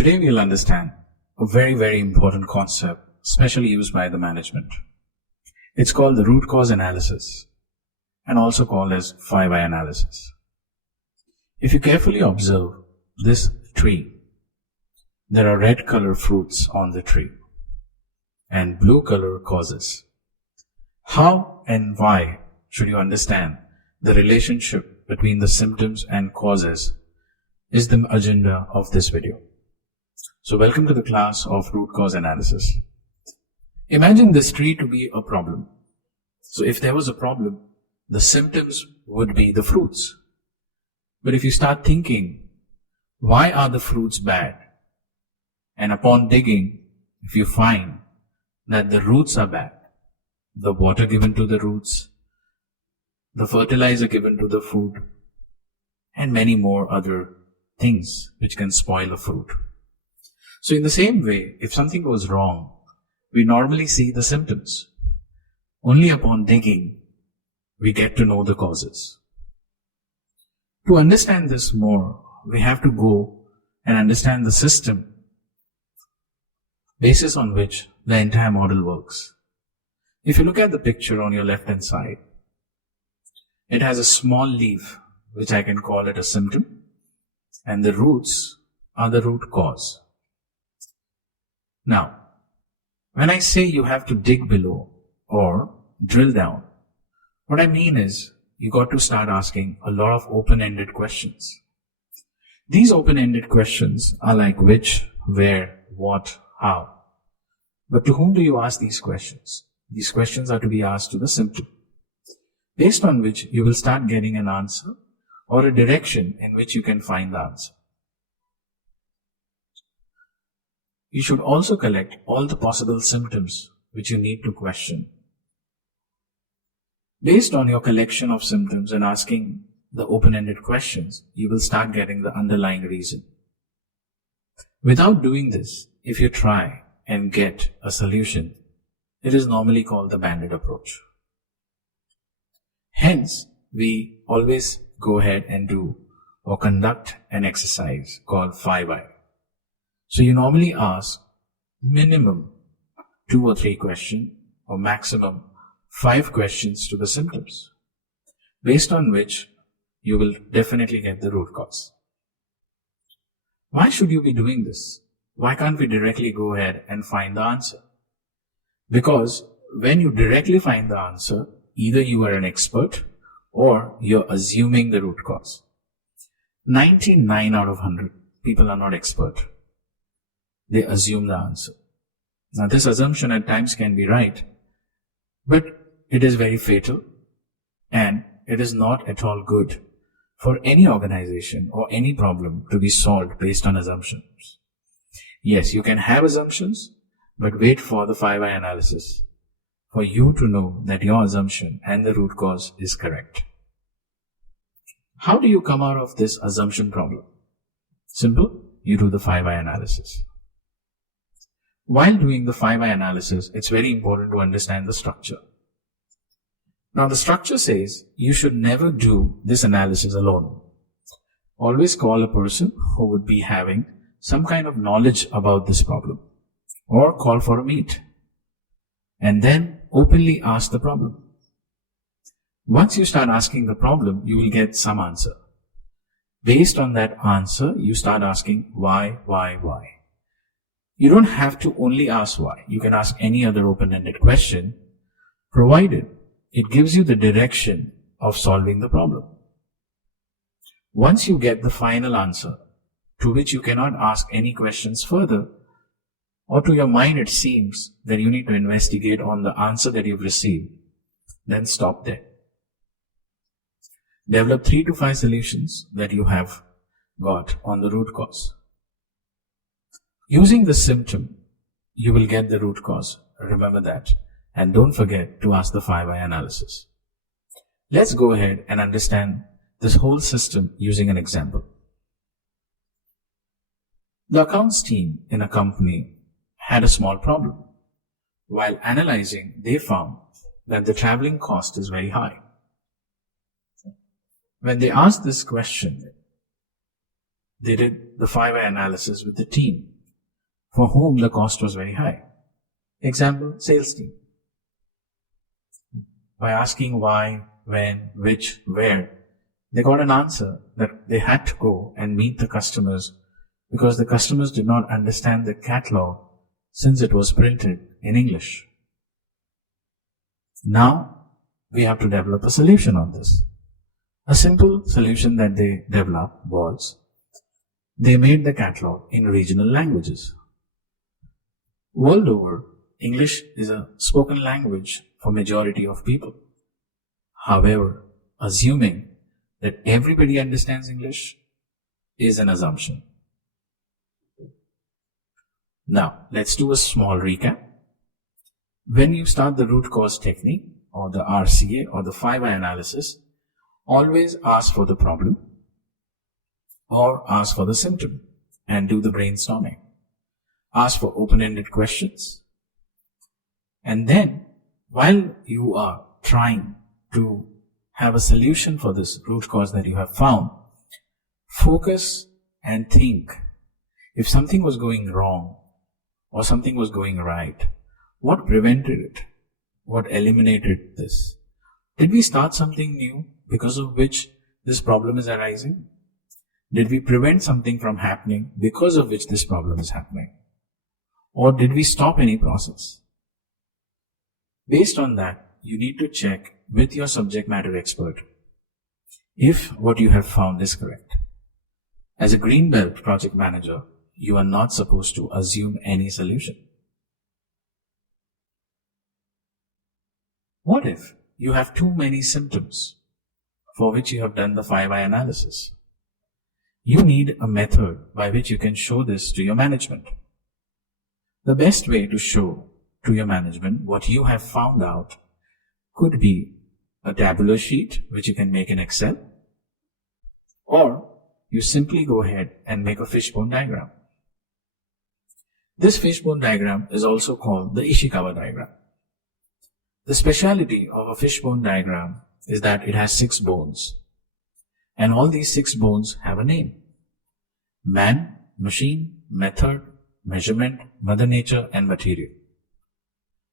Today we'll understand a very important concept, especially used by the management. It's called the root cause analysis and also called as 5i analysis. If you carefully observe this tree, there are red color fruits on the tree and blue color causes. How and why should you understand the relationship between the symptoms and causes is the agenda of this video. So welcome to the class of root cause analysis. Imagine this tree to be a problem. So if there was a problem, the symptoms would be the fruits. But if you start thinking, why are the fruits bad? And upon digging, if you find that the roots are bad, the water given to the roots, the fertilizer given to the food, and many more other things which can spoil a fruit. So in the same way, if something goes wrong, we normally see the symptoms. Only upon digging, we get to know the causes. To understand this more, we have to go and understand the system basis on which the entire model works. If you look at the picture on your left hand side, it has a small leaf, which I can call it a symptom, and the roots are the root cause. Now, when I say you have to dig below or drill down, what I mean is you got to start asking a lot of open-ended questions. These open-ended questions are like which, where, what, how. But to whom do you ask these questions? These questions are to be asked to the symptom, based on which you will start getting an answer or a direction in which you can find the answer. You should also collect all the possible symptoms which you need to question. Based on your collection of symptoms and asking the open-ended questions, you will start getting the underlying reason. Without doing this, if you try and get a solution, it is normally called the bandit approach. Hence, we always go ahead and do or conduct an exercise called 5i. So you normally ask minimum 2 or 3 questions or maximum 5 questions to the symptoms, based on which you will definitely get the root cause. Why should you be doing this? Why can't we directly go ahead and find the answer? Because when you directly find the answer, either you are an expert or you're assuming the root cause. 99 out of 100 people are not expert. They assume the answer. Now this assumption at times can be right, but it is very fatal and it is not at all good for any organization or any problem to be solved based on assumptions. Yes, you can have assumptions, but wait for the 5i analysis for you to know that your assumption and the root cause is correct. How do you come out of this assumption problem? Simple, you do the 5i analysis. While doing the 5i analysis, it's very important to understand the structure. Now the structure says you should never do this analysis alone. Always call a person who would be having some kind of knowledge about this problem, or call for a meet, and then openly ask the problem. Once you start asking the problem, you will get some answer. Based on that answer, you start asking why. You don't have to only ask why. You can ask any other open-ended question, provided it gives you the direction of solving the problem. Once you get the final answer, to which you cannot ask any questions further, or to your mind it seems that you need to investigate on the answer that you've received, then stop there. Develop 3 to 5 solutions that you have got on the root cause. Using the symptom, you will get the root cause. Remember that. And don't forget to ask the 5i analysis. Let's go ahead and understand this whole system using an example. The accounts team in a company had a small problem. While analyzing, they found that the traveling cost is very high. When they asked this question, they did the 5i analysis with the team for whom the cost was very high. Example, sales team. By asking why, when, which, where, they got an answer that they had to go and meet the customers because the customers did not understand the catalog since it was printed in English. Now, we have to develop a solution on this. A simple solution that they developed was, they made the catalog in regional languages. World over, English is a spoken language for majority of people. However, assuming that everybody understands English is an assumption. Now, let's do a small recap. When you start the root cause technique, or the RCA, or the 5i analysis, always ask for the problem or ask for the symptom and do the brainstorming. Ask for open-ended questions. And then, while you are trying to have a solution for this root cause that you have found, focus and think. If something was going wrong or something was going right, what prevented it? What eliminated this? Did we start something new because of which this problem is arising? Did we prevent something from happening because of which this problem is happening? Or did we stop any process? Based on that, you need to check with your subject matter expert if what you have found is correct. As a green belt project manager, you are not supposed to assume any solution. What if you have too many symptoms for which you have done the 5i analysis? You need a method by which you can show this to your management. The best way to show to your management what you have found out could be a tabular sheet which you can make in Excel, or you simply go ahead and make a fishbone diagram. This fishbone diagram is also called the 𝘃𝗶𝗵 diagram. The speciality of a fishbone diagram is that it has 6 bones, and all these 6 bones have a name: man, machine, method, measurement, mother nature, and material.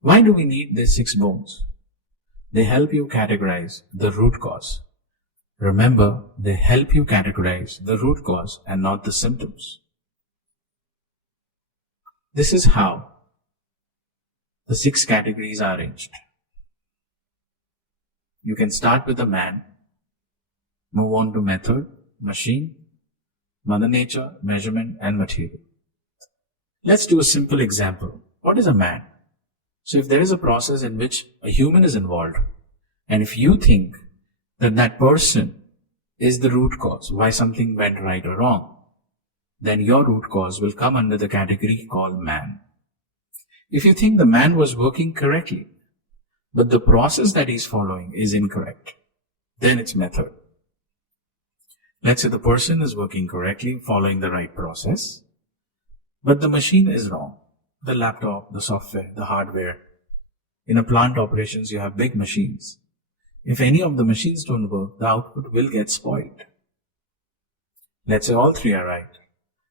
Why do we need these 6 bones? They help you categorize the root cause. Remember, they help you categorize the root cause and not the symptoms. This is how the 6 categories are arranged. You can start with the man, move on to method, machine, mother nature, measurement, and material. Let's do a simple example. What is a man? So if there is a process in which a human is involved, and if you think that that person is the root cause why something went right or wrong, then your root cause will come under the category called man. If you think the man was working correctly, but the process that he's following is incorrect, then it's method. Let's say the person is working correctly, following the right process, but the machine is wrong. The laptop, the software, the hardware. In a plant operations, you have big machines. If any of the machines don't work, the output will get spoiled. Let's say all 3 are right,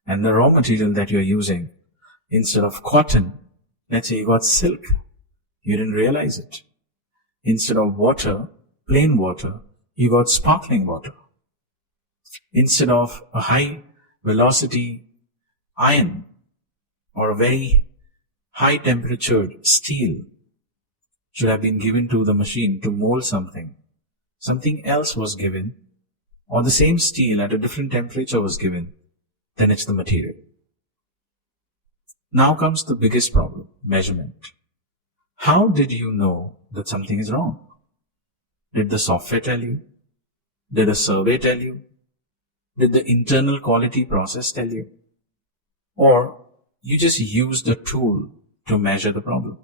and the raw material that you're using, instead of cotton, let's say you got silk. You didn't realize it. Instead of water, plain water, you got sparkling water. Instead of a high velocity iron or a very high temperature steel should have been given to the machine to mold something, something else was given, or the same steel at a different temperature was given, then it's the material. Now comes the biggest problem, measurement. How did you know that something is wrong? Did the software tell you? Did a survey tell you? Did the internal quality process tell you? Or you just used a tool to measure the problem?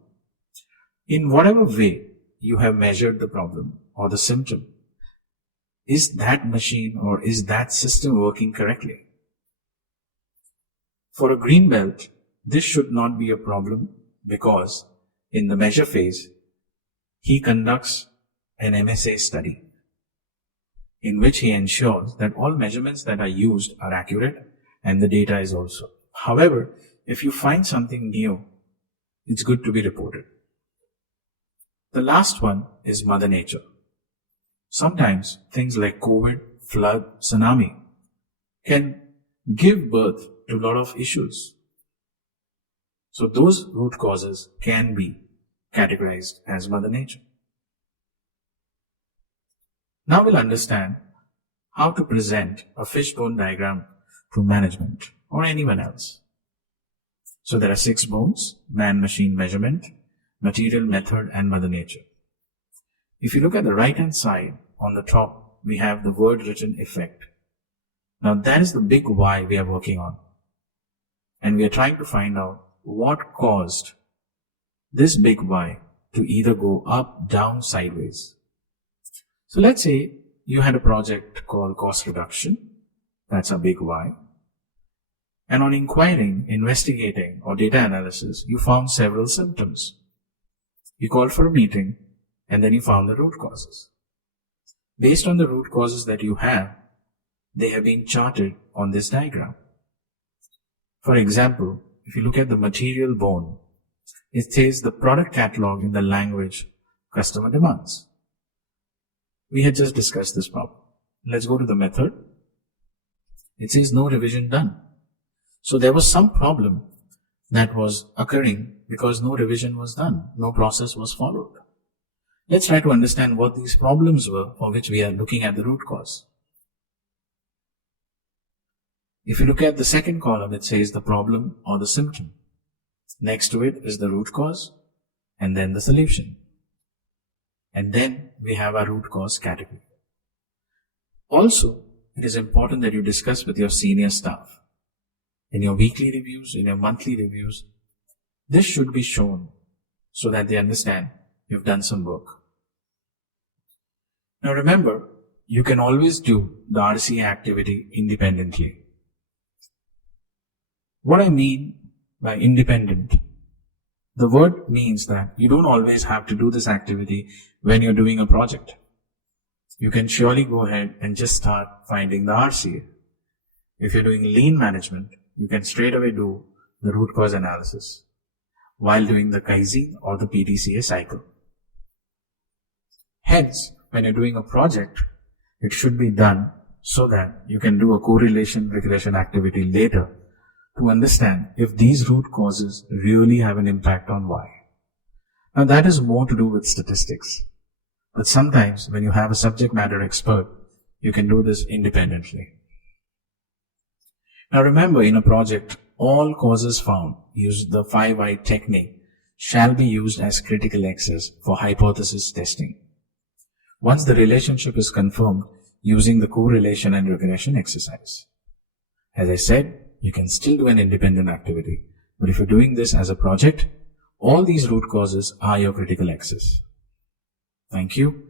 In whatever way you have measured the problem or the symptom, is that machine or is that system working correctly? For a green belt, this should not be a problem, because in the measure phase, he conducts an MSA study in which he ensures that all measurements that are used are accurate and the data is also. However, if you find something new, it's good to be reported. The last one is Mother Nature. Sometimes things like COVID, flood, tsunami can give birth to a lot of issues. So those root causes can be categorized as Mother Nature. Now we'll understand how to present a fishbone diagram to management or anyone else. So there are 6 bones: man, machine, measurement, material, method, and Mother Nature. If you look at the right hand side, on the top, we have the word written effect. Now that is the big why we are working on. And we are trying to find out what caused this big why to either go up, down, sideways. So let's say you had a project called cost reduction. That's a big why. And on inquiring, investigating, or data analysis, you found several symptoms. You called for a meeting, and then you found the root causes. Based on the root causes that you have, they have been charted on this diagram. For example, if you look at the material bone, it says the product catalog in the language customer demands. We had just discussed this problem. Let's go to the method. It says no revision done. So there was some problem that was occurring because no revision was done, no process was followed. Let's try to understand what these problems were for which we are looking at the root cause. If you look at the second column, it says the problem or the symptom. Next to it is the root cause and then the solution. And then we have our root cause category. Also, it is important that you discuss with your senior staff. In your weekly reviews, in your monthly reviews, this should be shown so that they understand you've done some work. Now remember, you can always do the 𝘺cie activity independently. What I mean by independent, the word means that you don't always have to do this activity when you're doing a project. You can surely go ahead and just start finding the 𝘺cie. If you're doing lean management, you can straight away do the root cause analysis while doing the 𝘃𝗍 or the PDCA cycle. Hence, when you're doing a project, it should be done so that you can do a correlation regression activity later to understand if these root causes really have an impact on why. Now that is more to do with statistics. But sometimes when you have a subject matter expert, you can do this independently. Now remember, in a project, all causes found using the 5 why technique shall be used as critical access for hypothesis testing. Once the relationship is confirmed using the correlation and regression exercise. As I said, you can still do an independent activity, but if you're doing this as a project, all these root causes are your critical access. Thank you.